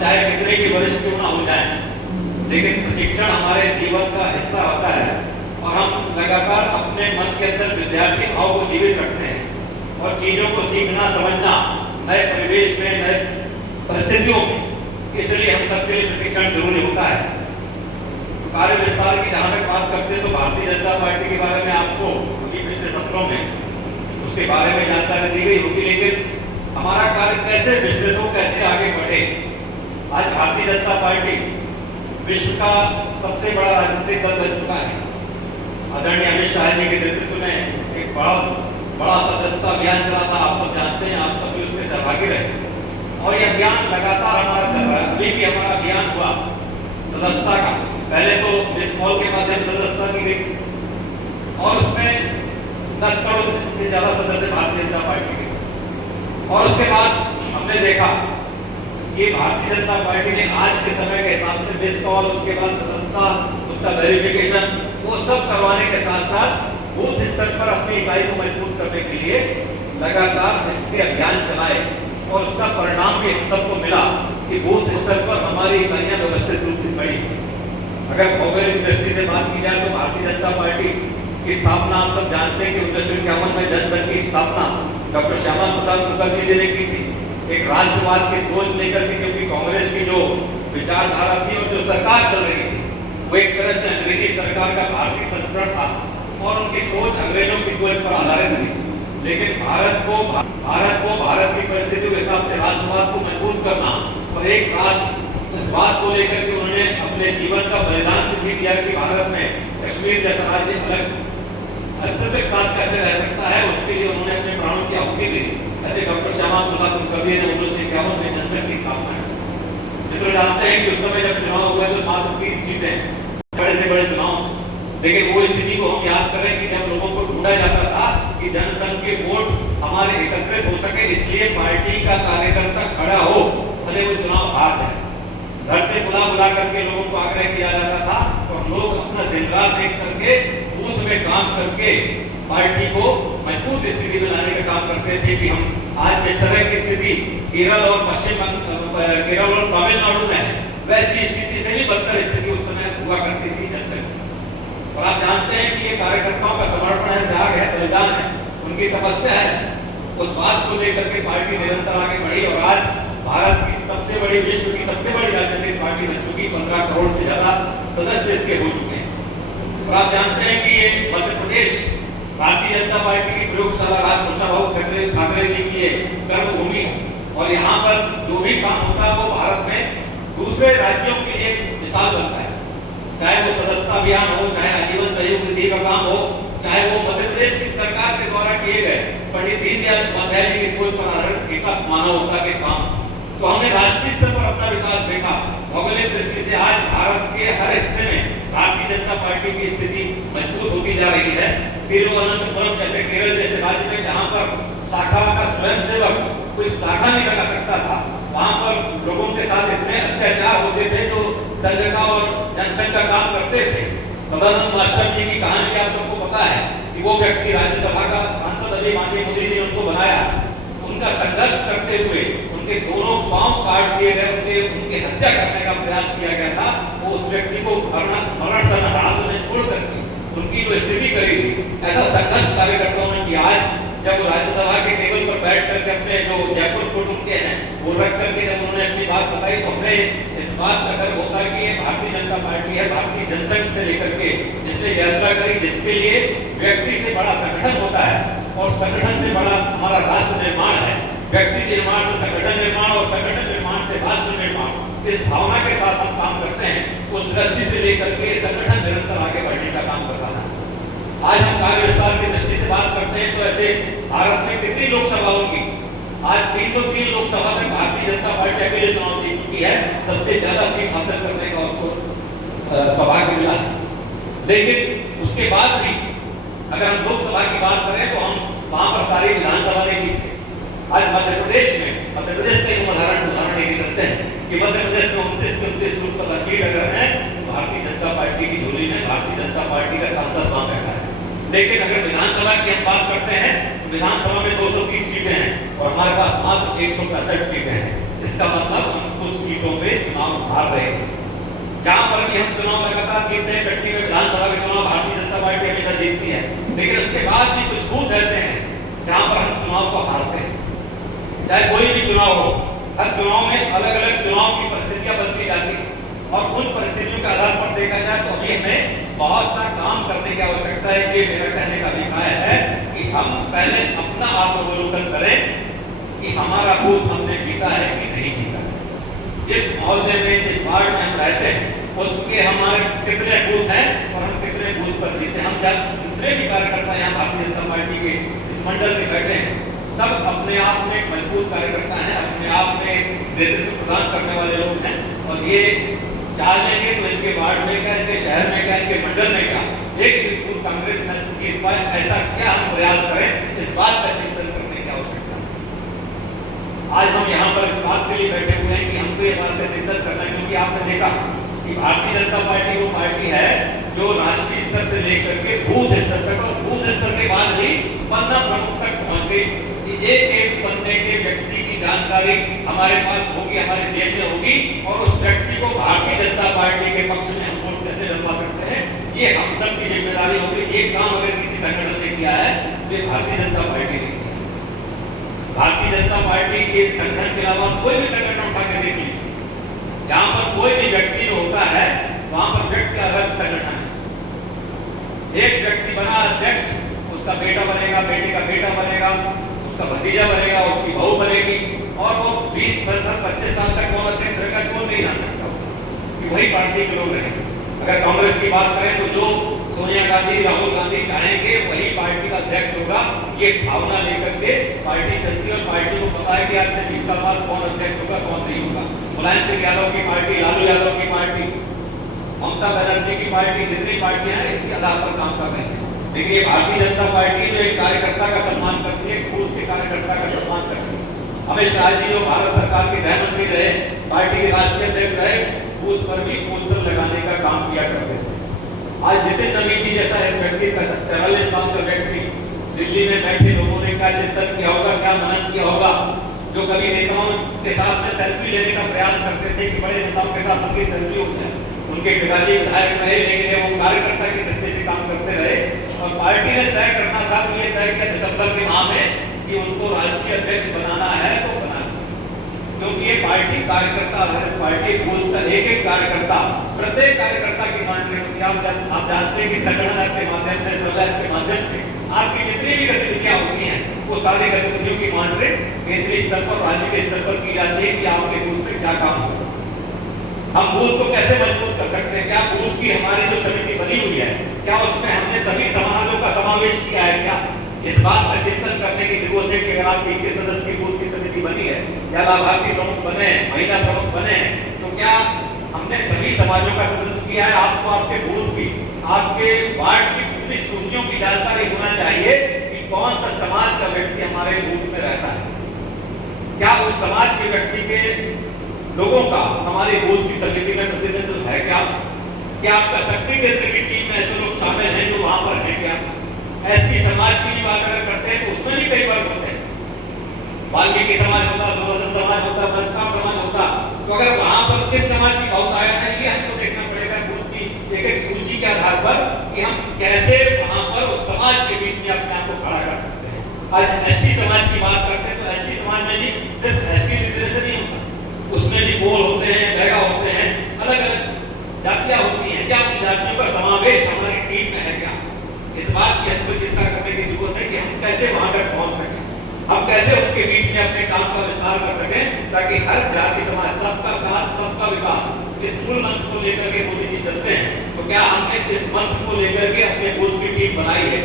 चाहे कितने भी वरिष्ठ क्यों ना हो जाए, लेकिन प्रशिक्षण हमारे जीवन का हिस्सा होता है और हम लगातार अपने मन के अंदर विद्यार्थी भाव को जीवित रखते हैं और चीजों को सीखना समझना नए परिवेश में, नए परिस्थितियों में, इसलिए हम सबके लिए प्रशिक्षण जरूरी होता है। तो कार्य विस्तार की जहां तक बात करते हैं तो भारतीय जनता पार्टी के बारे में आपको पिछले सत्रों में उसके बारे में जानकारी दी गई होगी, लेकिन हमारा कार्य कैसे विस्तृत हो, कैसे आगे बढ़े। आज भारतीय जनता पार्टी विश्व का सबसे बड़ा राजनीतिक दल बन चुका है। आदरणीय अमित शाह जी के नेतृत्व में एक बड़ा सदस्यता अभियान चला था, आप सब जानते हैं, आप सब भी उसमें सहभागी रहे और ये अभियान लगातार हमारा चल रहा है। अभी भी हमारा अभियान हुआ सदस्यता का, पहले तो मिस कॉल के माध्यम से सदस्यता की गई और उसमें 10 करोड़ से ज्यादा सदस्य भारतीय जनता पार्टी के, और उसके बाद हमने देखा कि भारतीय जनता पार्टी ने आज के समय के हिसाब से मिस कॉल, उसके बाद सदस्यता, उसका वेरिफिकेशन, वो सब करवाने के साथ साथ बूथ स्तर पर अपनी इकाई को मजबूत करने के लिए लगातार इसके अभियान चलाए और उसका परिणाम भी हम सबको मिला कि बूथ स्तर पर हमारी इकाइयां व्यवस्थित रूप से बढ़ी। अगर भौगोलिक दृष्टि से बात की जाए तो भारतीय जनता पार्टी की स्थापना आप सब जानते हैं कि 1951 में जनसंघ की स्थापना डॉक्टर श्यामा प्रसाद मुखर्जी जी ने की थी, एक राष्ट्रवाद की सोच लेकर के, क्योंकि कांग्रेस की जो विचारधारा थी और जो सरकार चल रही थी वो एक तरह से अंग्रेजी सरकार का भारतीय संस्करण था और उनकी सोच अंग्रेजों की सोच पर आधारित थी। लेकिन भारत को भारत की परिस्थितियों के हिसाब से राष्ट्रवाद को मजबूत करना और एक राष्ट्र, इस बात को लेकर के उन्होंने अपने जीवन का बलिदान भी दिया कि भारत में कश्मीर जैसा राज्य अलग अस्तित्व के साथ कैसे रह सकता है, उसके लिए उन्होंने अपने प्राणों की आहुति दी। ऐसे डॉक्टर श्यामा प्रसाद मुखर्जी ने 1951 में जनसंघ की स्थापना की। मित्र जानते हैं कि उस समय जब चुनाव हुआ तो मात्र 3 सीटें, बड़े से बड़े चुनाव, लेकिन वो स्थिति को हम याद करें कि जब लोगों को ढूंढा जाता था कि जनसंघ के वोट हमारे एकत्रित हो सके, इसलिए पार्टी का कार्यकर्ता खड़ा हो, भले वो चुनाव हार जाए, घर से बुला करके लोगों को आग्रह किया जाता था और लोग अपना दिन रात देख करके बूथ में काम करके पार्टी को मजबूत स्थिति में लाने का काम करते थे कि हम आज जिस तरह की स्थिति केरल और केरल और तमिलनाडु में है, वैसी स्थिति से भी बदतर स्थिति उस समय हुआ करती थी जनसंघ। और आप जानते हैं कि ये कार्यकर्ताओं का समर्पण है, त्याग है, बलिदान है, उनकी तपस्या है। उस बात को लेकर के पार्टी निरंतर आगे बढ़ी और आज भारत की सबसे बड़ी, विश्व की सबसे बड़ी राजनीतिक पार्टी बन चुकी, 15 करोड़ से ज्यादा सदस्य इसके हो चुके हैं। और आप जानते हैं कि ये मध्य प्रदेश भारतीय जनता पार्टी की प्रयोगशाला राज कुशाभाऊ ठाकरे जी की कर्मभूमि है और यहाँ पर जो भी काम होता है वो भारत में दूसरे राज्यों के लिए मिसाल बनता है। चाहे वो सदस्यता अभियान हो, चाहे आजीवन सहयोग निधि का काम हो, चाहे वो मध्य प्रदेश की सरकार के द्वारा किए गए पंडित दीनदयाल उपाध्याय जी की सोच पर आधारित एक मानवता के काम, तो हमने राष्ट्रीय स्तर पर अपना विकास देखा। भौगोलिक दृष्टि से आज भारत के हर हिस्से में भारतीय जनता पार्टी की स्थिति मजबूत होती जा रही है। तिरुवनंतपुरम जैसे केरल जैसे राज्य में जहाँ पर शाखा का स्वयंसेवक कोई शाखा नहीं लगा सकता था, वहाँ पर लोगों के साथ इतने अत्याचार होते थे जो संघ का और जनसंघ का काम करते थे। सदानंद मास्टर जी की कहानी आप सबको पता है कि वो व्यक्ति राज्यसभा का सांसद अभी माननीय मोदी जी ने उनको बनाया, उनका संघर्ष करते हुए उनके दोनों पांव काट दिए गए, उनकी हत्या करने का प्रयास किया गया था। वो उस व्यक्ति को मरण हालत में छोड़ करके उनकी जो स्थिति करी थी, ऐसा संघर्ष कार्यकर्ताओं ने किया। आज जब राज्यसभा के टेबल पर बैठ करके अपने जो जयपुर फोटो के हैं वो रख करके जब उन्होंने अपनी बात बताई तो हमें इस बात का गर्व होता है कि ये भारतीय जनता पार्टी है, भारतीय जनसंघ से लेकर के जिसने यात्रा करी, जिसके लिए व्यक्ति से बड़ा संगठन होता है और संगठन से बड़ा हमारा राष्ट्र निर्माण है। व्यक्ति निर्माण से संगठन निर्माण और संगठन निर्माण से राष्ट्र निर्माण, इस भावना के साथ हम काम करते हैं। उस दृष्टि से लेकर के संगठन निरंतर आगे बढ़ने का काम कर रहा है। आज हम कार्य विस्तार की दृष्टि से बात करते हैं तो ऐसे भारत में कितनी लोकसभा होंगी, आज 303 लोकसभा तक भारतीय जनता पार्टी अकेले चुनाव जीत चुकी है, सबसे ज्यादा सीट हासिल करने का उसको सौभाग्य मिला है। लेकिन उसके बाद भी अगर हम लोकसभा की बात करें तो हम वहां पर सारी विधानसभा ने जीते। आज मध्य प्रदेश का ही उदाहरण लेके चलते हैं कि मध्य प्रदेश में 29 लोकसभा सीट अगर है तो भारतीय जनता पार्टी की झोली में भारतीय जनता पार्टी का सांसद वहां बैठा है। लेकिन अगर विधानसभा की हम बात करते हैं तो विधानसभा में 230 सीटें हैं और हमारे पास मात्र 165 सीटें हैं। इसका मतलब हम कुछ सीटों पे चुनाव हार रहे हैं। जहाँ पर भी हम चुनाव लगातार जीतते हैं, कटनी में विधानसभा के चुनाव भारतीय जनता पार्टी हमेशा जीतती है, लेकिन उसके बाद भी कुछ बूथ ऐसे हैं जहाँ पर हम चुनाव को हारते हैं। चाहे कोई भी चुनाव हो, हर चुनाव में अलग अलग चुनाव की परिस्थितियां बनती जाती हैं और उन परिस्थितियों के आधार पर देखा जाए तो अभी हमें बहुत सा काम करने की आवश्यकता है। ये मेरा कहने का अभिप्राय है कि हम पहले अपना आत्मावलोकन करें कि हमारा बूथ हमने जीता है कि नहीं जीता है। इस मोहल्ले में, जिस वार्ड में हम रहते हैं, उसके हमारे कितने बूथ हैं और हम कितने बूथ पर जीते। हम जब जितने भी कार्यकर्ता यहाँ भारतीय जनता पार्टी के इस मंडल में बैठे हैं, सब अपने आप में मजबूत कार्यकर्ता हैं, अपने आप में नेतृत्व प्रदान करने वाले लोग हैं और ये चाह लेंगे तो इनके वार्ड में क्या, इनके शहर में क्या, इनके मंडल में क्या एक भी बूथ कांग्रेस न जीत पाए, ऐसा क्या हम प्रयास करें, इस बात का चिंतन करने की आवश्यकता है। आज हम यहाँ पर इस बात के लिए बैठे हुए हैं कि हमको ये बात का चिंतन करना, क्योंकि आपने देखा कि भारतीय जनता पार्टी वो पार्टी है जो राष्ट्रीय स्तर से लेकर के बूथ स्तर तक और बूथ स्तर के बाद भी पन्ना प्रमुख तक पहुंच गई कि एक एक पन्ने के व्यक्ति की जानकारी हमारे पास होगी, हमारे जेब में होगी और उस व्यक्ति को भारतीय जनता पार्टी के पक्ष में हम वोट कैसे डलवा सकते हैं, ये हम सब की जिम्मेदारी होगी। ये काम अगर किसी संगठन ने किया है तो भारतीय जनता पार्टी ने किया। भारतीय जनता पार्टी के संगठन के अलावा कोई भी संगठन उठा के देख लीजिए, जहां पर कोई भी व्यक्ति जो होता है वहां पर व्यक्ति का अलग संगठन है। एक व्यक्ति बना अध्यक्ष, उसका बेटा बनेगा, बेटे का बेटा बनेगा, उसका भतीजा बनेगा, उसकी बहू बनेगी और वो 20-25 साल तक कौन अध्यक्ष रहेगा, कौन नहीं रह सकता, कि वही पार्टी के लोग रहेंगे। अगर कांग्रेस की बात करें तो जो सोनिया गांधी, राहुल गांधी चाहेंगे वही पार्टी का अध्यक्ष होगा। ये भावना लेकर के पार्टी चलती है और पार्टी को पता है कि आज से 20 साल बाद कौन अध्यक्ष होगा, कौन नहीं होगा। मुलायम सिंह यादव की पार्टी, लालू यादव की पार्टी, ममता बनर्जी की पार्टी, जितनी पार्टियां हैं इसी आधार पर काम कर रही है। लेकिन ये भारतीय जनता पार्टी जो एक कार्यकर्ता का सम्मान करती है, बूथ के कार्यकर्ता का सम्मान करती है। अमित शाह जी जो भारत सरकार के गृह मंत्री रहे, पार्टी के राष्ट्रीय अध्यक्ष रहे, बूथ पर भी पोस्टर लगाने का काम किया करते थे। आज नितिन नवीन जी जैसा एक व्यक्ति, 43 साल का व्यक्ति, दिल्ली में बैठे लोगों ने क्या चिंतन किया होगा, क्या मनन किया होगा, जो कभी नेताओं के साथ में सेल्फी लेने का प्रयास करते थे कि बड़े नेताओं के साथ उनकी सेल्फी हो जाए। उनके पिताजी विधायक रहे, लेकिन वो कार्यकर्ता की दृष्टि से काम करते रहे और पार्टी ने तय करना था तो ये तय किया दिसंबर के माह में कि उनको राष्ट्रीय अध्यक्ष बनाना है तो बनाना, क्योंकि ये पार्टी कार्यकर्ता आधारित पार्टी, बूथ का एक एक कार्यकर्ता, प्रत्येक कार्यकर्ता की मॉनिटरिंग होती है। आप जानते हैं कि संगठन के माध्यम से, सरकार के माध्यम से आपकी जितनी भी गतिविधियां होती हैं वो सारी गतिविधियों की मॉनिटरिंग केंद्रीय स्तर पर, राज्य के स्तर पर की जाती है कि आपके बूथ में क्या काम हो। हम बूथ को कैसे मजबूत कर सकते हैं, क्या बूथ की हमारी जो समिति बनी हुई है, क्या उसमें हमने सभी समाजों का समावेश किया है, क्या इस बात का चिंतन करने की जरूरत है कि अगर आपकी 21 सदस्य की बूथ की समिति बनी है या लाभार्थी प्रमुख बने हैं, महिला प्रमुख बने हैं, तो क्या हमने सभी समाजों का प्रतिनिधित्व किया है। आपको आपके बूथ की, आपके वार्ड की पूरी सूचियों की जानकारी होना चाहिए कि कौन सा समाज का व्यक्ति हमारे बूथ में रहता है, क्या उस समाज के व्यक्ति के लोगों का हमारे बूथ की समिति में प्रतिनिधित्व है, क्या आपका शक्ति केंद्र की टीम में ऐसे लोग शामिल हैं जो वहां पर हैं, क्या ऐसी समाज की बात अगर करते हैं तो उसमें भी कई वर्ग होते हैं। वाल्मीकि समाज होता, दुर्योधन समाज होता, वंशकार समाज होता, तो अगर वहां पर किस समाज की बहुत आया था ये हमको देखना पड़ेगा बूथ की एक एक सूची के आधार पर कि हम कैसे वहां पर उस समाज के बीच में अपने आप को खड़ा कर सकते हैं। आज एसटी समाज की बात करते हैं तो एसटी समाज में भी सिर्फ एसटी लिटरेसी नहीं होता, उसमें भी गोल होते हैं, बैगा होते हैं, अलग अलग जातियां होती हैं। क्या उन जातियों का समावेश हमारी टीम में है, क्या इस बात की हमको चिंता करने की जरूरत है कि हम कैसे वहां तक पहुंच सकें, हम कैसे उनके बीच में अपने काम का विस्तार कर सकें, ताकि हर जाति समाज, सबका साथ सबका विकास, इस मूल मंत्र को लेकर के मोदी जी चलते हैं। तो क्या हमने इस मंत्र को लेकर के अपने बूथ की टीम बनाई है।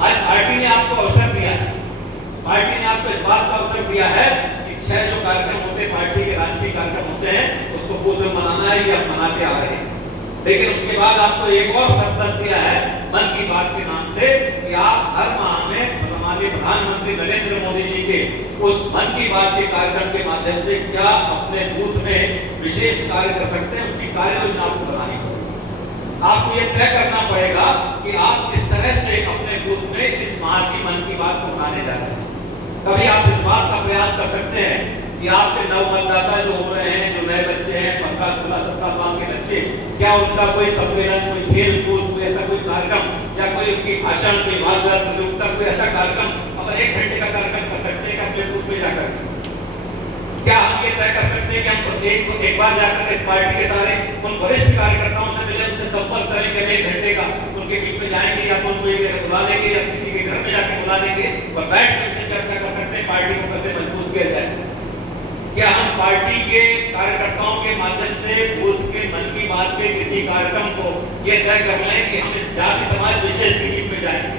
आज पार्टी ने आपको अवसर दिया है, पार्टी ने आपको इस बात का अवसर दिया है कि 6 जो कार्यक्रम होते हैं, पार्टी के राष्ट्रीय कार्यक्रम होते हैं, उसको बूथ में मनाना है, ये हम मनाते आ रहे हैं। लेकिन उसके बाद आपको एक और सत्ता दिया है मन की बात के नाम से कि आप हर माह में माननीय प्रधानमंत्री नरेंद्र मोदी जी के उस मन की बात के कार्यक्रम के माध्यम से क्या अपने बूथ में विशेष कार्य कर सकते हैं, उसकी कार्य योजना आपको बनानी होगी। आपको ये तय करना पड़ेगा कि आप किस तरह से अपने बूथ में इस माह की मन की बात को बनाने जा रहे हैं। कभी आप इस बात का प्रयास कर सकते हैं कि आपके नव मतदाता जो हो रहे हैं, जो नए बच्चे हैं, 15, 16, 17 साल के बच्चे, क्या उनका कोई सम्मेलन, कोई खेल कूद, कोई ऐसा कोई कार्यक्रम या कोई उनकी भाषण, कोई वादविवाद प्रतियोगिता, कोई ऐसा कार्यक्रम अपन 1 घंटे का कार्यक्रम कर सकते हैं कि अपने बूथ में जाकर? क्या हम ये तय कर सकते हैं कि हम एक बार जाकर के पार्टी के सारे उन वरिष्ठ कार्यकर्ताओं से मिले, उनसे संपर्क करेंगे, 1 घंटे का उनके बीच में जाएंगे या तो उनको एक जगह बुला लेंगे या किसी के घर में जाकर बुला लेंगे और बैठ कर उनसे चर्चा कर सकते हैं पार्टी को कैसे मजबूत किया जाए? क्या हम पार्टी के कार्यकर्ताओं के माध्यम से बूथ के मन की बात के किसी कार्यक्रम को ये तय कर रहे हैं कि हम इस जाति समाज विशेष के बीच में जाएंगे?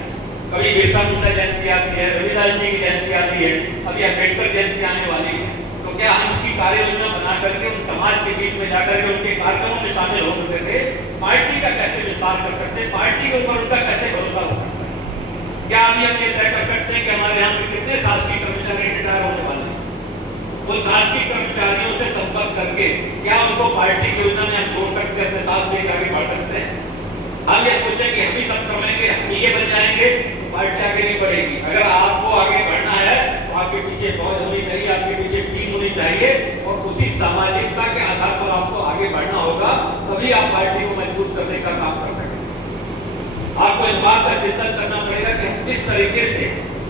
कभी बिरसा मुंडा जयंती आती है, रविदास जी की जयंती आती है, अभी अम्बेडकर जयंती आने वाली है, तो क्या हम इसकी कार्य योजना बना करके उन समाज के बीच में जाकर के उनके कार्यक्रमों में शामिल हो करके पार्टी का कैसे विस्तार कर सकते हैं, पार्टी के ऊपर उनका कैसे भरोसा हो सकता है? क्या अभी हम ये तय कर सकते हैं कि हमारे यहाँ पे कितने शासकीय कर्मचारी रिटायर होने वाले हैं? उन शासकीय कर्मचारियों से संपर्क करके क्या उनको पार्टी की योजना में हम जोड़ सकते हैं, अपने साथ लेकर आगे बढ़ सकते हैं? हम ये सोचें कि हम ही सब कर लेंगे, हम ये बन जाएंगे, तो पार्टी आगे नहीं बढ़ेगी। अगर आपको आगे बढ़ना है तो आपके पीछे फौज होनी चाहिए, आपके पीछे टीम होनी चाहिए और उसी सामाजिकता के आधार पर आपको आगे बढ़ना होगा, तभी आप पार्टी को मजबूत करने का काम कर सकेंगे। आपको इस बात का चिंतन करना पड़ेगा कि किस तरीके से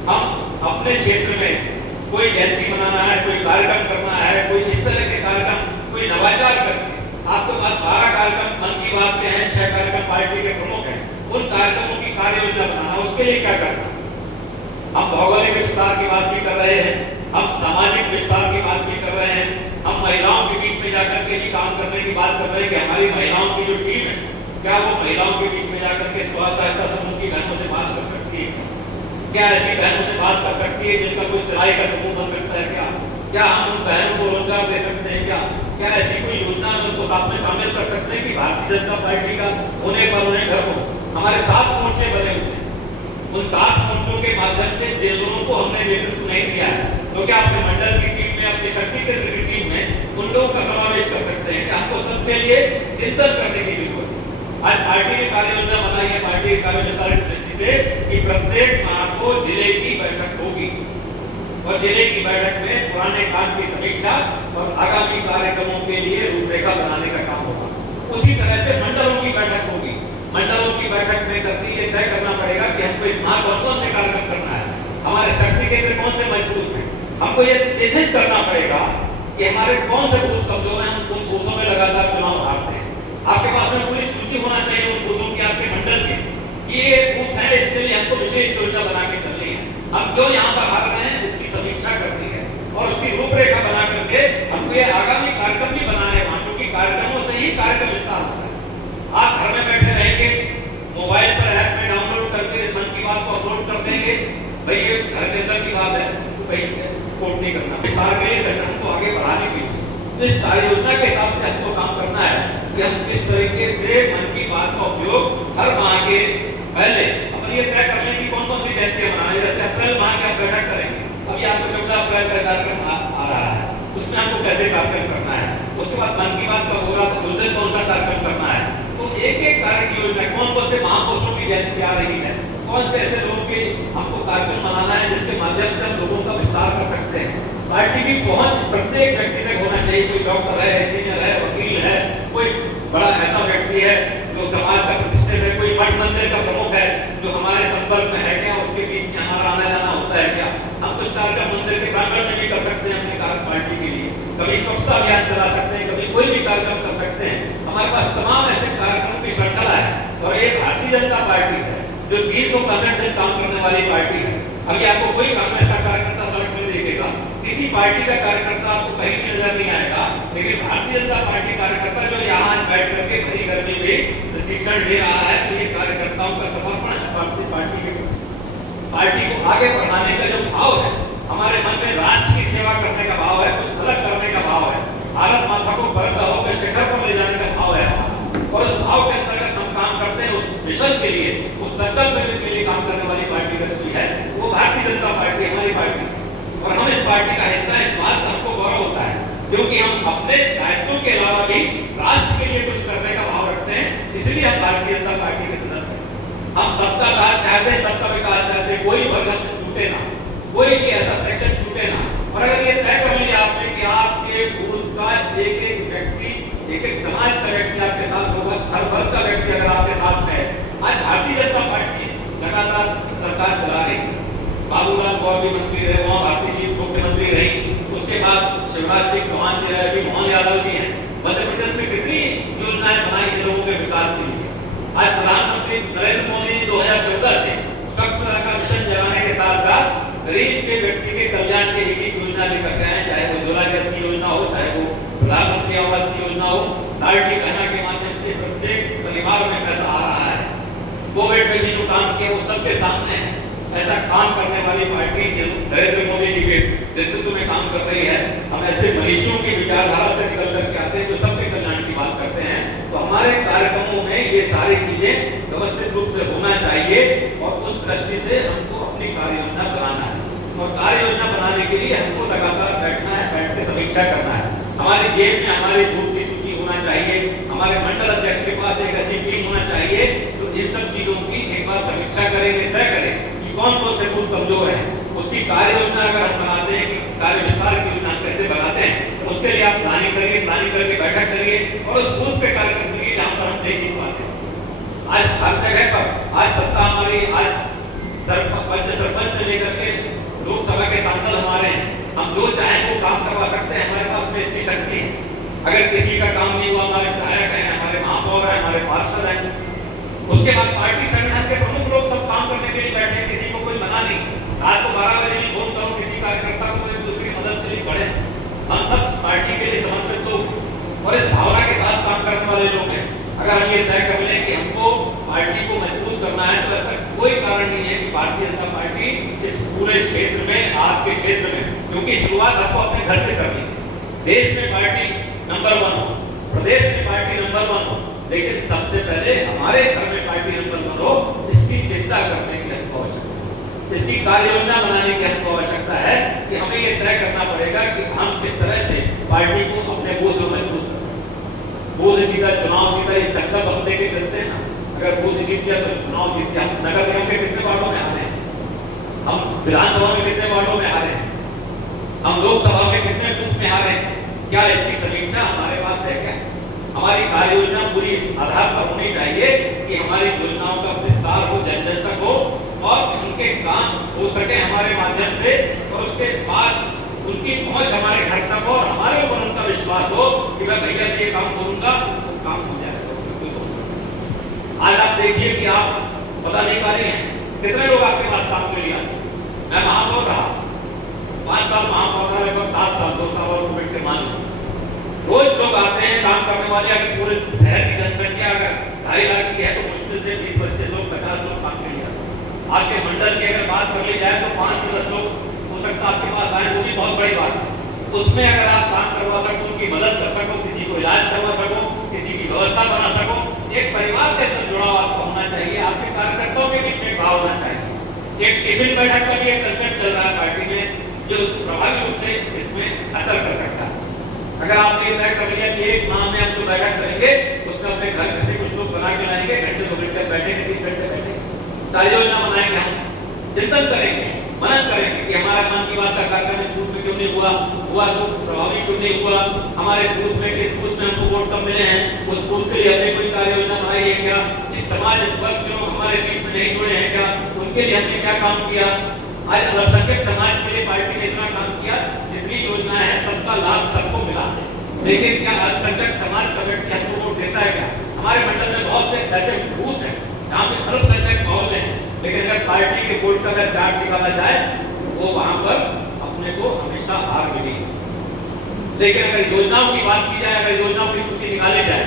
हम अपने क्षेत्र में कोई जयंती मनाना है, कोई कार्यक्रम करना है, कोई इस तरह के कार्यक्रम, कोई नवाचार करके आपके पास 12 कार्यक्रम मन की बात के हैं, 6 कार्यक्रम पार्टी के प्रमुख हैं, उन कार्यक्रमों की कार्य योजना बनाना, उसके लिए क्या करना? हम भौगोलिक विस्तार की बात भी कर रहे हैं, हम सामाजिक विस्तार की बात भी कर रहे हैं, हम महिलाओं के बीच में जाकर के भी काम करने की बात कर रहे हैं कि हमारी महिलाओं की जो टीम है, क्या वो महिलाओं के बीच में जाकर के स्व सहायता समूह की बहनों से बात कर सकती है? क्या ऐसी बहनों से बात कर सकती है जिनका कोई सिलाई का समूह बन सकता है? क्या हम उन बहनों को रोजगार दे सकते हैं? क्या ऐसी कोई योजना में उनको साथ में शामिल कर सकते हैं कि भारतीय जनता पार्टी का होने पर उन्हें घर हो? हमारे 7 मोर्चे बने हुए हैं, उन 7 मोर्चों के माध्यम से जिन लोगों को हमने नेतृत्व नहीं दिया है, तो क्या अपने मंडल की टीम में, अपनी शक्ति केंद्र की टीम में उन लोगों का समावेश कर सकते हैं? क्या हमको सबके लिए चिंतन करने की जरूरत है? आज पार्टी ने कार्य योजना बनाई है, पार्टी के कार्य विस्तार की दृष्टि से कि प्रत्येक माह को जिले की बैठक होगी और जिले की बैठक में पुराने काम की समीक्षा और आगामी कार्यक्रमों के लिए रूपरेखा बनाने का काम होगा। उसी तरह से मंडलों की बैठक होगी, मंडलों की बैठक में करके ये तय करना पड़ेगा कि हमको इस माह कौन से कार्यक्रम करना है, हमारे शक्ति केंद्र कौन से मजबूत हैं। हमको ये चिन्हित करना पड़ेगा कि हमारे कौन से बूथ कमजोर हैं, हम उन बूथों में लगातार चुनाव हारते हैं। आपके पास में पूरी सूची होना चाहिए उन बूथों की, आपके मंडल की, ये बूथ है, इसके लिए हमको विशेष योजना बना के चलनी है। हम क्यों यहाँ पर हार रहे हैं इसकी समीक्षा करनी है और उसकी रूपरेखा बना करके हमको ये आगामी कार्यक्रम भी बनाने हैं वहां, क्योंकि कार्यक्रमों से ही कार्यक्रम विस्तार होता है। आप घर में बैठे रहेंगे, मोबाइल पर ऐप में डाउनलोड करके मन की बात को अपलोड कर देंगे, भाई ये घर के अंदर की बात है, इसको कहीं कोट नहीं करना। विस्तार के लिए संगठन को आगे बढ़ाने के लिए इस कार्य योजना के हिसाब से हमको काम करना है कि हम किस तरीके से मन की बात का उपयोग हर माह के पहले अपन ये तय कर लें कि कौन कौन सी जयंतियां मनाएं। जैसे अप्रैल माह की आप बैठक करेंगे, अभी आपको 14 अप्रैल का कार्यक्रम आ रहा है, उसमें आपको कैसे कार्यक्रम करना है, उसके बाद मन की बात का होगा तो उस दिन कौन सा कार्यक्रम करना है। तो एक एक कार्य की योजना, कौन कौन से महापुरुषों की जयंती आ रही है, कौन से ऐसे लोगों के हमको कार्यक्रम मनाना है जिसके माध्यम से हम लोगों का विस्तार कर सकते हैं। पार्टी की पहुंच प्रत्येक व्यक्ति तक होना चाहिए, कोई डॉक्टर है, इंजीनियर है, वकील है, कोई बड़ा ऐसा व्यक्ति है जो समाज का प्रतिष्ठित है, कोई मठ मंदिर का प्रमुख है जो हमारे संपर्क में है क्या, उसके बीच में हमारा आना जाना होता है क्या। हम कुछ कार्यक्रम मंदिर के प्रांगण में भी कर सकते हैं अपने कार्य पार्टी के लिए, कभी स्वच्छता अभियान चला सकते हैं, कभी कोई भी कार्यक्रम कर सकते हैं। हमारे पास तमाम ऐसे कार्यक्रमों की श्रृंखला है और ये भारतीय जनता पार्टी है जो 365 दिन काम करने वाली पार्टी है। अभी आपको कोई कांग्रेस का कार्यकर्ता सड़क में दिखेगा, किसी पार्टी का कार्यकर्ता आपको कहीं भी नजर नहीं आएगा, लेकिन भारतीय जनता पार्टी कार्यकर्ता जो यहाँ बैठ करके भरी गर्मी में प्रशिक्षण दे रहा है, तो ये कार्यकर्ताओं का समर्पण है पार्टी को आगे बढ़ाने का जो भाव है, हमारे मन में राष्ट्र की सेवा करने का भाव है, कुछ अलग करने का भाव है, भारत माता को बरकरार होकर शिखर पर ले जाने का भाव है हमारा, और उस भाव के अंतर्गत हम काम करते हैं। उस मिशन के लिए, उस संकल्प के लिए काम करने वाली पार्टी करती है वो भारतीय जनता पार्टी हमारी पार्टी है और हम इस पार्टी का हिस्सा है। इस बात का हमको गौरव होता है क्योंकि हम अपने दायित्वों के अलावा भी राष्ट्र के लिए कुछ करने का भाव रखते हैं। इसलिए हम भारतीय जनता पार्टी के सदस्य हैं। हम सबका साथ चाहते, सबका विकास चाहते, कोई वर्ग हमसे छूटे ना, कोई भी ऐसा सेक्शन छूटे ना। और अगर ये तय कर लिया आपने कि आपके बूथ का एक एक व्यक्ति, एक एक समाज का व्यक्ति आपके साथ होगा, हर वर्ग का व्यक्ति अगर आपके साथ में है। आज भारतीय जनता पार्टी लगातार सरकार चला रही है, बाबूलाल गौर भी मंत्री रहे, वहाँ भारतीय जी मुख्यमंत्री रही, उसके बाद शिवराज सिंह चौहान जी रहे, अभी मोहन यादव जी हैं। मध्य प्रदेश में कितनी योजनाएं बनाई हैं लोगों के विकास के लिए। आज प्रधानमंत्री नरेंद्र मोदी 2014 से स्वच्छता का मिशन चलाने के साथ साथ गरीब के व्यक्ति के कल्याण के एक योजना लेकर गए हैं, चाहे वो उज्ज्वला गैस की योजना हो, चाहे वो प्रधानमंत्री आवास की योजना हो। लाडली बहना के माध्यम से प्रत्येक परिवार में पैसा आ रहा है। कोविड में भी जो काम किया वो सबके सामने है। ऐसा काम करने वाली पार्टी नरेंद्र मोदी जी के नेतृत्व में काम कर रही है। हम ऐसे मनीषियों की विचारधारा से निकल करके आते हैं जो सबके कल्याण की बात करते हैं। तो हमारे कार्यक्रमों में ये सारी चीजें व्यवस्थित रूप से होना चाहिए और उस दृष्टि से हमको अपनी कार्य योजना बनाना है। और कार्य योजना बनाने के लिए हमको लगातार बैठना है, बैठ के समीक्षा करना है। हमारी जेब में हमारे बूथ की सूची होना चाहिए, हमारे मंडल अध्यक्ष के पास एक ऐसी टीम होना चाहिए जो इन सब चीजों की एक बार समीक्षा करेंगे, तय करें कि कौन कौन से बूथ कमजोर हैं। उसकी कार्य योजना अगर हम बनाते हैं कि कार्य विस्तार की योजना कैसे बनाते हैं, तो उसके लिए आप प्लानिंग करिए, प्लानिंग करके बैठक करिए और उस बूथ पे कार्यक्रम करिए जहाँ पर हम देख नहीं पाते। आज हर जगह पर आज सत्ता हमारी, आज पंच सरपंच से लेकर के लोकसभा के सांसद हमारे हैं, हम जो चाहें वो काम करवा सकते हैं। हमारे पास में इतनी शक्ति है। अगर किसी का काम नहीं हुआ, हमारे विधायक हैं, हमारे महापौर हैं, हमारे पार्षद हैं, उसके बाद पार्टी संगठन के प्रमुख लोग सब काम करने के लिए बैठे हैं, किसी को कोई मना नहीं। रात को 12 बजे भी फोन करो किसी कार्यकर्ता को, एक दूसरे की मदद के लिए बढ़े। हम सब पार्टी के लिए समर्पित लोग और इस भावना के साथ काम करने वाले लोग हैं। अगर हम ये तय कर लें कि हमको पार्टी को मजबूत करना है, तो ऐसा कोई कारण नहीं है कि भारतीय जनता पार्टी इस पूरे क्षेत्र में, आपके क्षेत्र में, क्योंकि शुरुआत आपको अपने घर से करनी है। देश में पार्टी नंबर 1 हो, प्रदेश में पार्टी नंबर 1 हो, लेकिन सबसे पहले हमारे घर में पार्टी नंबर 1 हो, इसकी चिंता करने की हमको आवश्यकता है। इसकी कार्य योजना बनाने की हमको आवश्यकता है कि हमें ये तय करना पड़ेगा कि हम किस तरह से पार्टी को अपने बूथ में मजबूत कर सकते। बूथ जीता, चुनाव जीता, इस संकल्प हम लेके चलते हैं ना। अगर बूथ जीत गया तो चुनाव जीत गया। हम नगर निगम के कितने वार्डों में हारे हैं, हम विधानसभा में कितने वार्डों में हारे हैं, हम लोकसभा में कितने बूथ में हारे हैं। क्या इसकी समीक्षा हमारे पास है? क्या हमारी कार्य योजना पूरी आधार पर होनी चाहिए कि हमारी योजनाओं का विस्तार हो, जन जन तक हो और उनके काम हो सके हमारे माध्यम से, और उसके बाद उनकी पहुंच हमारे घर तक हो और हमारे ऊपर उनका विश्वास हो कि मैं भैया से ये काम करूंगा, वो काम हो जाएगा। आज आप देखिए कि आप पदाधिकारी हैं, कितने लोग आपके पास काम के लिए आते हैं। मैं महापौर रहा, 5 साल महापौर रहा, लगभग 7 साल, 2 साल और कोविड के मान लो। रोज लोग आते हैं काम करने वाले। अगर पूरे शहर की जनसंख्या अगर 2.5 लाख की है तो मुश्किल से 20-25 लोग, 50 लोग काम के लिए आते हैं। आपके मंडल की अगर बात कर ली जाए तो 5 से 10 लोग हो सकता है आपके पास आए, वो भी बहुत बड़ी बात है। उसमें अगर आप काम करवा सको, उनकी मदद कर सको, किसी को इलाज करवा सको, किसी की व्यवस्था बना सको, एक परिवार के अंदर जुड़ाव आपका होना चाहिए। आपके कार्यकर्ताओं के बीच में भाव होना चाहिए। एक टिफिन बैठक का भी एक कंसेप्ट चल रहा है पार्टी में, जो प्रभावी रूप से इसमें असर कर सकता है। अगर आपने तय कर लिया कि एक माह में हम जो बैठक करेंगे उसमें अपने घर से कुछ लोग बना के लाएंगे, घंटे 2 घंटे बैठेंगे, 3 घंटे बैठेंगे, कार्य योजना बनाएंगे, हम चिंतन करेंगे, मनन करेंगे कि हमारा मन की बात का कार्यक्रम इस बूथ में क्यों नहीं हुआ तो प्रभावी क्यों नहीं हुआ, हमारे बूथ में किस बूथ में हमको वोट कम मिले हैं, उस बूथ के लिए हमने कोई कार्य योजना बनाई है क्या, इस समाज, इस वर्ग के लोग हमारे बीच में नहीं जुड़े हैं क्या, उनके लिए हमने क्या काम किया। आज अल्पसंख्यक समाज के लिए पार्टी ने इतना काम किया, जितनी योजनाएं हैं सबका लाभ सबको मिला है, लेकिन क्या अल्पसंख्यक समाज का व्यक्ति हमको वोट देता है क्या? हमारे मंडल में बहुत से ऐसे बूथ हैं जहाँ पे अल्पसंख्यक मोहल्ले हैं, लेकिन अगर पार्टी के वोट का अगर चार्ट निकाला जाए वो वहां पर अपने को हमेशा हार मिली। लेकिन अगर योजनाओं की बात की जाए, अगर योजनाओं की सूची निकाली जाए,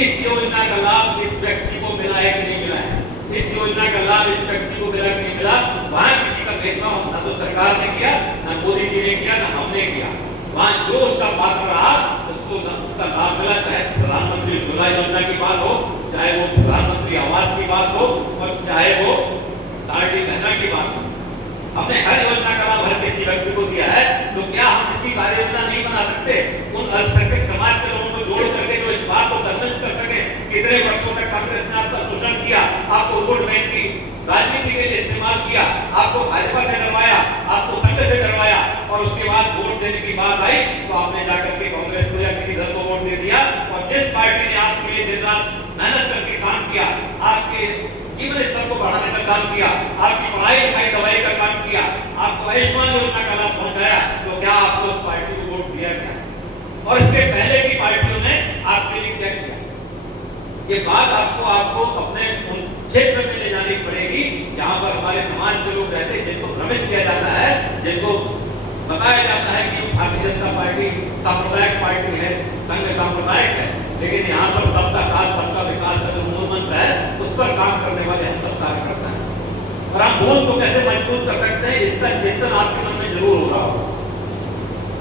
इस योजना का लाभ इस व्यक्ति को मिला है कि नहीं मिला है, इस योजना का लाभ इस व्यक्ति को मिला कि नहीं मिला, वहां किसी का भेदभाव ना तो सरकार ने किया, ना मोदी जी ने किया, ना हमने किया। वहां जो उसका पात्र रहा उसको उसका लाभ मिला, चाहे प्रधानमंत्री उज्ज्वला योजना की बात हो, चाहे वो प्रधानमंत्री आवास की बात हो और चाहे वो लाडली बहना की बात हो। हमने हर योजना का लाभ हर किसी व्यक्ति को दिया है, तो क्या हम इसकी कार्य योजना नहीं बना सकते? उन अल्पसंख्यक समाज के लोगों को जोड़ करके जो इस बात को कन्विंस कर सके, कितने वर्षों तक कांग्रेस शोषण किया, आपको वोट बैंक की राजनीति के लिए इस्तेमाल किया, आपको भाजपा से डरवाया, आपको संघ से डरवाया, और उसके बाद वोट देने की बात आई तो आपने जाकर के कांग्रेस को या किसी दल को वोट दे दिया। और जिस पार्टी ने आपके लिए दिन रात मेहनत करके काम किया, आपके जीवन स्तर को बढ़ाने का काम किया, आपकी पढ़ाई लिखाई दवाई का काम किया, आपको आयुष्मान योजना का लाभ पहुंचाया, तो क्या आपको उस पार्टी को वोट दिया क्या? और इसके पहले की पार्टियों ने आपके लिए क्या किया? ये बात आपको अपने क्षेत्र में ले जानी पड़ेगी जहां पर हमारे समाज के लोग रहते हैं, जिनको भ्रमित किया जाता है, जिनको बताया जाता है कि भारतीय जनता पार्टी सांप्रदायिक पार्टी है, संघ सांप्रदायिक है, लेकिन यहाँ पर सबका साथ सबका विकास का जो मूल मंत्र है उस पर काम करने वाले हम सब कार्यकर्ता हैं। और हम मूल को कैसे मजबूत कर सकते हैं, इसका चिंतन आपके मन में जरूर हो रहा हो।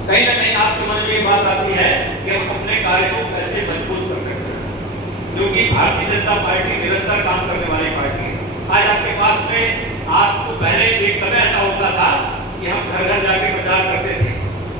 कहीं ना कहीं आपके मन में ये बात आती है कि हम अपने कार्य को कैसे मजबूत कर सकते हैं, क्योंकि भारतीय जनता पार्टी निरंतर काम करने वाली पार्टी है। आज आपके पास में आपको पहले एक समय ऐसा होता था कि हम घर घर जाकर प्रचार करते थे,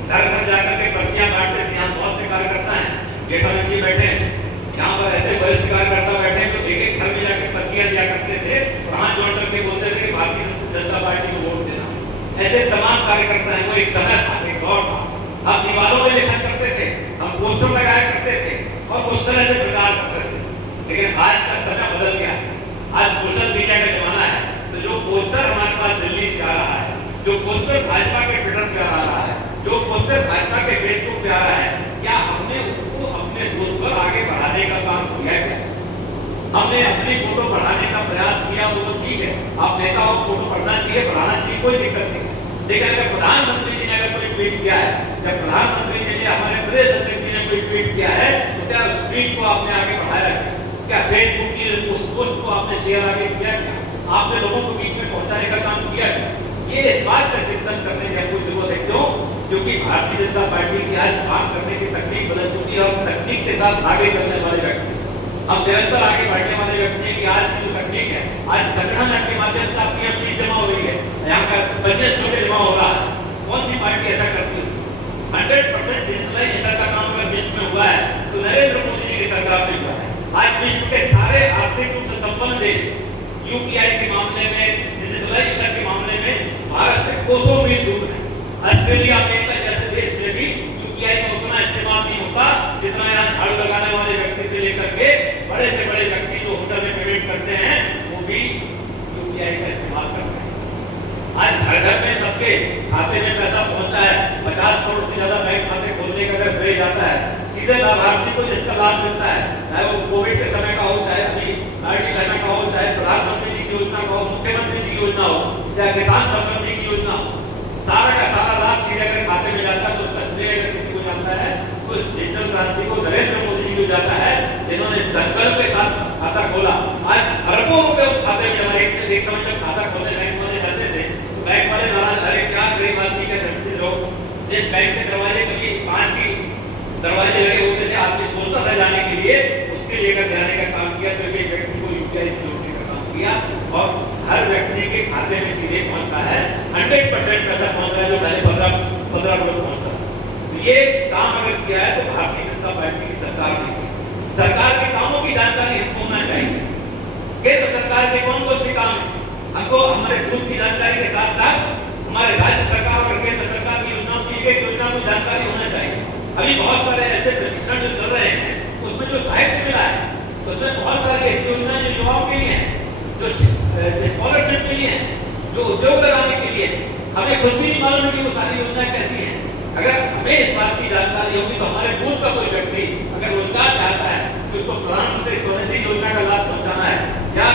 घर घर जाकर के पर्चियां बांटते थे। यहाँ बहुत से कार्यकर्ता हैं, जेठालाल जी बैठे हैं, यहाँ पर ऐसे वरिष्ठ कार्यकर्ता बैठे हैं जो एक एक घर में जाकर पर्चियां दिया करते थे और हाथ जोड़ करके बोलते थे कि भारतीय जनता पार्टी को वोट देना। ऐसे तमाम कार्यकर्ता हैं, वो एक समय था, एक दौर था। हम दीवारों में लेखन करते थे, हम पोस्टर लगाया करते थे और उस तरह से प्रचार करते थे। लेकिन आज का समय बदल गया है, आज सोशल मीडिया का जमाना है, तो जो पोस्टर हमारे पास दिल्ली से आ रहा है, जो पोस्टर भाजपा के ट्विटर पे आ रहा है, जो पोस्टर भाजपा के फेसबुक पे आ रहा है, क्या हमने उसको अपने बूथ पर आगे बढ़ाने का काम किया क्या? हमने अपनी फोटो बढ़ाने का प्रयास किया, वो तो ठीक है, आप नेता हो, फोटो बढ़ना चाहिए, बढ़ाना चाहिए, कोई दिक्कत नहीं। लेकिन अगर प्रधानमंत्री जी ने अगर कोई ट्वीट किया है, जब प्रधानमंत्री जी ने हमारे प्रदेश अध्यक्ष जी ने कोई ट्वीट किया है, तो क्या उस ट्वीट को आपने आगे बढ़ाया क्या? क्या फेसबुक की उस पोस्ट को आपने शेयर आगे किया क्या? आपने लोगों को बीच में पहुंचाने का काम किया क्या? ये इस बात का चिंतन करने की आपको जरूरत है। क्यों? क्योंकि भारतीय जनता पार्टी की आज काम करने की तकनीक बदल चुकी है और तकनीक के साथ आगे चलने वाले व्यक्ति, हम निरंतर आगे बढ़ने वाले व्यक्ति हैं कि आज की जो तकनीक है, आज संगठन के माध्यम से आपकी यहाँ फीस जमा हो रही है, यहाँ का पंजीयन जमा हो रहा है। कौन सी पार्टी ऐसा करती है? 100% डिजिटलाइजेशन का काम अगर विश्व में हुआ है तो नरेंद्र मोदी जी की सरकार में हुआ है। आज विश्व के सारे आर्थिक रूप से संपन्न देश यूपीआई के मामले में, डिजिटलाइजेशन के मामले में भारत से कोसों मील दूर है। ऑस्ट्रेलिया, अमेरिका जैसे देश में भी यूपीआई का उतना इस्तेमाल नहीं होता जितना यहाँ झाड़ू लगाने वाले व्यक्ति से लेकर के बड़े से बड़े व्यक्ति जो होटल में पेमेंट करते हैं वो भी यूपीआई का इस्तेमाल करते हैं। आज घर घर में सबके खाते में पैसा पहुंचा है, 50 करोड़ से ज्यादा बैंक खाते खोलने का अगर श्रेय जाता है सीधे लाभार्थी को, जिसका लाभ मिलता है, चाहे वो कोविड के समय का हो, चाहे अभी लाडली बहना का हो, चाहे प्रधानमंत्री जी की योजना का हो, मुख्यमंत्री जी की योजना हो, या किसान समृद्धि की योजना हो, सारा का सारा लाभ सीधे अगर खाते में जाता है तो उसका श्रेय अगर किसी को जाता है तो इस डिजिटल क्रांति को नरेंद्र मोदी जी को जाता है, जिन्होंने संकल्प के साथ खाता खोला। आज अरबों रुपए खाते में जमा। एक समय जब खाता खोलने बैंक वाले जाते थे तो बैंक वाले नाराज, अरे क्या गरीब आदमी क्या करते लोग, जिस बैंक के दरवाजे कभी 5 की दरवाजे लगे होते थे, आदमी सोचता था जाने के लिए, उसके लेकर जाने का काम किया, तो एक व्यक्ति को यूपीआई से जोड़ने का काम किया और हर व्यक्ति के खाते में सीधे पहुंचता है। 100% पैसा पहुंच रहा है जो पहले 15 रुपए पहुंचता है। तो ये काम अगर किया है तो भारतीय जनता पार्टी की सरकार ने किया। सरकार के कामों की जानकारी हमको होना चाहिए। केंद्र सरकार के कौन कौन से काम है, हमको हमारे बूथ की जानकारी के साथ साथ हमारे राज्य सरकार और केंद्र सरकार की योजनाओं की एक योजना को जानकारी होना चाहिए। अभी बहुत सारे ऐसे प्रशिक्षण जो चल रहे हैं उसमें जो साहित्य मिला है उसमें बहुत सारी ऐसी योजनाएं जो युवाओं के लिए हैं, जो स्कॉलरशिप के लिए हैं, जो उद्योग लगाने के लिए, हमें खुद भी नहीं मालूम है कि वो सारी योजनाएं कैसी हैं। अगर हमें इस बात की जानकारी होगी तो हमारे बूथ का कोई व्यक्ति अगर रोजगार चाहता है कि उसको प्रधानमंत्री स्वनिधि योजना का लाभ पहुंचाना है या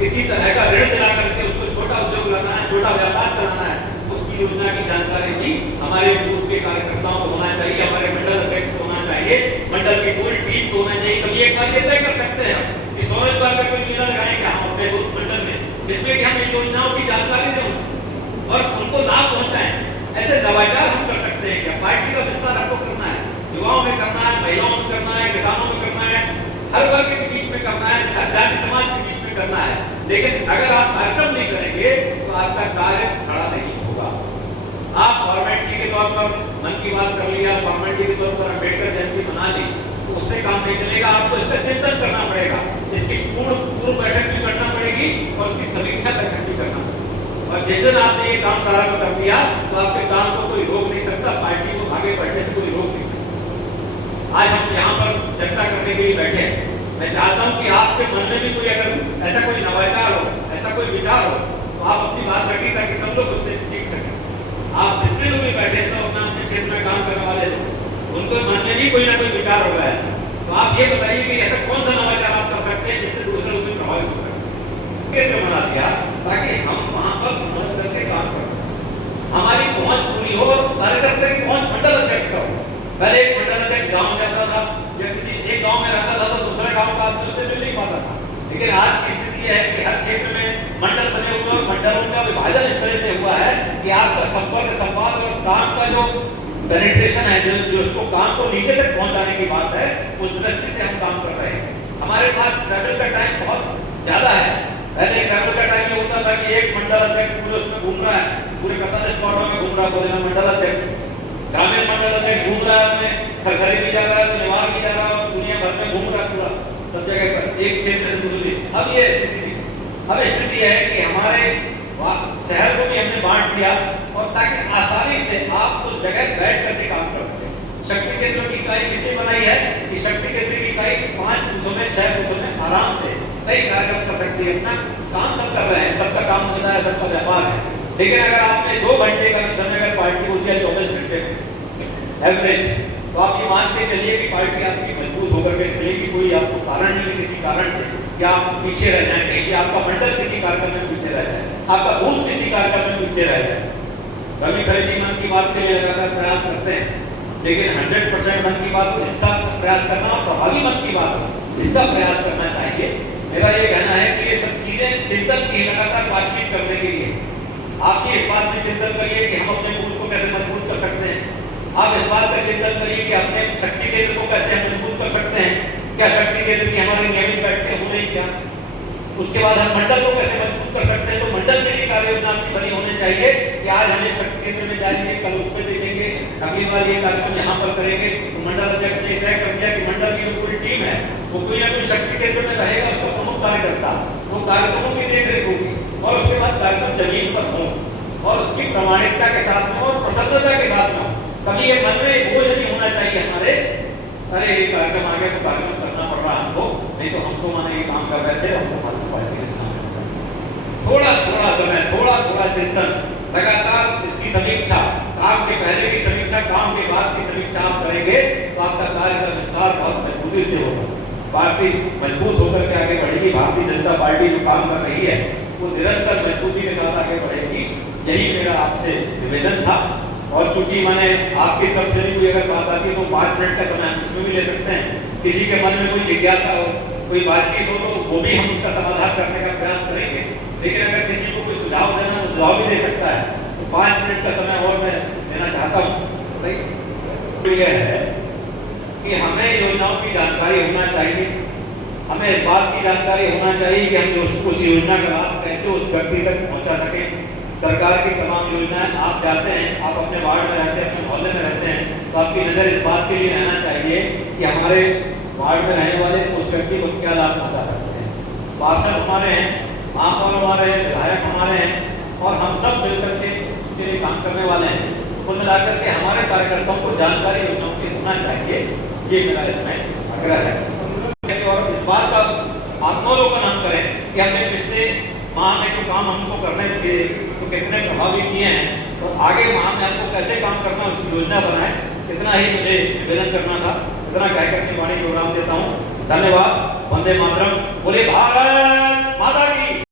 किसी तरह का ऋण दिला करके उसको छोटा उद्योग लगाना है, छोटा व्यापार चलाना है, उसकी योजना की जानकारी भी हमारे बूथ के कार्यकर्ताओं को होना चाहिए, हमारे मंडल अध्यक्ष को होना चाहिए, मंडल की पूरी टीम को होना चाहिए। कभी एक बार ये तय कर सकते हैं हम कि सोलर बार का कोई मेला लगाएंगे हम अपने बूथ मंडल में, जिसमें कि हम इन योजनाओं की जानकारी दें और उनको लाभ पहुंचाएं। ऐसे नवाचार हम कर सकते हैं। क्या पार्टी का विस्तार आपको करना है, युवाओं में करना है, महिलाओं में करना है, किसानों में करना है, हर वर्ग के बीच में करना है, हर जाति समाज के बीच में करना है। लेकिन अगर आप कार्यक्रम नहीं करेंगे तो आपका कार्य खड़ा नहीं होगा। आप फॉर्मेलिटी के तौर पर मन की बात कर लिया, फॉर्मेलिटी के तौर पर अम्बेडकर जयंती मना ली, तो उससे काम नहीं चलेगा। आपको इसका चिंतन करना पड़ेगा। इसकी पूर्व बैठक दिन आपने ये काम प्रारंभ कर दिया तो आपके काम को कोई रोक नहीं सकता, पार्टी को आगे बढ़ने से कोई रोक नहीं सकता। आज हम यहाँ पर चर्चा करने के लिए बैठे हैं। मैं चाहता हूँ कि आपके मन में भी कोई अगर ऐसा कोई नवाचार हो, ऐसा कोई विचार हो, तो आप अपनी बात रखिए ताकि सब लोग उससे सीख सकें। आप जितने लोग भी बैठे सब अपना अपने क्षेत्र में काम करने वाले लोग, उनके मन में भी कोई ना कोई विचार होगा ऐसा। तो आप ये बताइए कि ऐसा कौन सा नवाचार आप कर सकते हैं जिससे दूसरे लोग भी प्रभावित हो सकें। केंद्र बना दिया ताकि हम वहाँ पर पहुँच करके काम कर सकें, हमारी पहुँच पूरी हो और कार्यकर्ता की पहुँच मंडल अध्यक्ष का हो। पहले एक मंडल अध्यक्ष गाँव से आता था या किसी एक गाँव में रहता था तो दूसरे गाँव का आदमी उससे मिल नहीं पाता था, लेकिन आज की स्थिति है कि हर क्षेत्र में मंडल बने हुए और मंडलों का विभाजन इस तरह से हुआ है कि आपका संपर्क, संवाद और काम का जो पेनिट्रेशन है, जो उसको काम को नीचे तक पहुंचाने की बात है, उस दृष्टि से हम काम कर रहे हैं। हमारे पास ट्रैवल का टाइम बहुत ज्यादा है। पहले ट्रैवल का टाइम ये होता था कि एक मंडल अध्यक्ष पूरे उसमें घूम रहा है, पूरे 45 स्पॉटों में घूम रहा है, बोले मंडल अध्यक्ष, ग्रामीण मंडल अध्यक्ष घूम रहा है, मैंने घर भी जा रहा है, तो निवार भी जा रहा है और दुनिया भर में घूम रहा है पूरा सब जगह पर, एक क्षेत्र से दूसरे। अब ये स्थिति अब स्थिति है कि हमारे शहर को भी हमने बांट दिया और ताकि आसानी से आप उस जगह बैठ करके काम कर सकें। शक्ति केंद्र की इकाई किसने बनाई है कि शक्ति केंद्र की इकाई 5 बूथों में 6 बूथों में आराम से कई कार्यक्रम कर सकती है। अपना काम सब कर रहे हैं, सबका काम धंधा है, सबका व्यापार है, लेकिन अगर आपने 2 घंटे का भी समय अगर पार्टी को दिया 24 घंटे में एवरेज, तो आप ये मान के चलिए कि पार्टी आपकी मजबूत होकर के निकलेगी। कोई आपको कारण नहीं, किसी कारण से कि आप पीछे रह जाए, कहीं कि आपका मंडल किसी कार्यक्रम में पीछे रह जाए, आपका बूथ किसी कार्यक्रम में पीछे रह जाए। रवि खरे जी मन की बात के लिए लगातार प्रयास करते हैं, लेकिन 100% मन की बात हो, इसका प्रयास करना और प्रभावी मन की बात हो, इसका प्रयास करना चाहिए। मेरा ये कहना है कि ये सब चीजें चिंतन की लगातार बातचीत करने के लिए आप इस बात में चिंतन करिए कि हम अपने बूथ को कैसे मजबूत कर सकते हैं। आप इस बात का चिंतन करिए कि अपने शक्ति केंद्र को कैसे हम मजबूत कर सकते हैं। क्या शक्ति केंद्र की हमारी नियमित बैठकें हो रही क्या? उसके बाद हम मंडल को कैसे मजबूत कर सकते हैं। तो मंडल के लिए कार्य योजना आपकी बनी होनी चाहिए कि आज हम इस शक्ति केंद्र में जाएंगे, कल उस पर देखेंगे, अगली बार ये कार्यक्रम यहाँ पर करेंगे। तो मंडल अध्यक्ष ने तय कर दिया कि मंडल की जो पूरी टीम है वो कोई ना कोई शक्ति केंद्र में रहेगा, उसका प्रमुख कार्यकर्ता, वो कार्यक्रमों की देखरेख होगी और उसके बाद कार्यक्रम जमीन पर हो और उसकी प्रामाणिकता के साथ में और प्रसन्नता के साथ में। कभी ये मन में बोझ नहीं होना चाहिए हमारे, अरे ये कार्यक्रम आ गया तो कार्यक्रम करना पड़ रहा है हमको, नहीं तो हमको माने ये काम कर रहे थे, हमको फालतू पार्टी के सामने। थोड़ा थोड़ा समय, थोड़ा थोड़ा चिंतन, लगातार इसकी समीक्षा, काम के पहले की समीक्षा, काम के बाद की समीक्षा आप करेंगे तो आपका कार्य का विस्तार बहुत मजबूती से होगा। पार्टी मजबूत होकर के आगे बढ़ेगी। भारतीय जनता पार्टी जो काम कर रही है वो निरंतर मजबूती के साथ आगे बढ़ेगी। यही मेरा आपसे निवेदन था। और चूंकि मैंने आपकी तरफ से भी कोई अगर बात आती है तो 5 मिनट का समय हम इसमें भी ले सकते हैं। किसी के मन में कोई जिज्ञासा हो, कोई बातचीत हो, तो वो भी हम उसका समाधान करने का प्रयास करेंगे। लेकिन अगर किसी को कोई सुझाव देना है तो सुझाव भी दे सकता है। तो 5 मिनट का समय और मैं देना चाहता हूँ। तो यह है कि हमें योजनाओं की जानकारी होना चाहिए। हमें इस बात की जानकारी होना चाहिए कि हम उस योजना का लाभ कैसे उस व्यक्ति तक पहुँचा सकें। सरकार की तमाम योजनाएं आप जाते हैं, आप अपने वार्ड में रहते हैं, अपने मोहल्ले में रहते हैं, तो आपकी नज़र इस बात के लिए रहना चाहिए कि हमारे वार्ड में रहने वाले उस व्यक्ति को क्या लाभ पहुँचा सकते हैं। पार्षद हमारे हैं, महापौर हमारे हैं, विधायक हमारे हैं और हम सब मिलकर के उसके लिए काम करने वाले हैं। कुल मिलाकर के हमारे कार्यकर्ताओं को जानकारी योजनाओं की होना चाहिए, ये मेरा इसमें आग्रह है। और इस बात का आत्मावलोकन हम करें कि हमने पिछले माह में जो काम हमको करने थे तो कितने प्रभावी किए हैं और आगे माह में हमको कैसे काम करना है उसकी योजना बनाए। इतना ही मुझे निवेदन करना था। इतना कहकर अपनी वाणी को विराम देता हूँ। धन्यवाद। वंदे मातरम। बोले भारत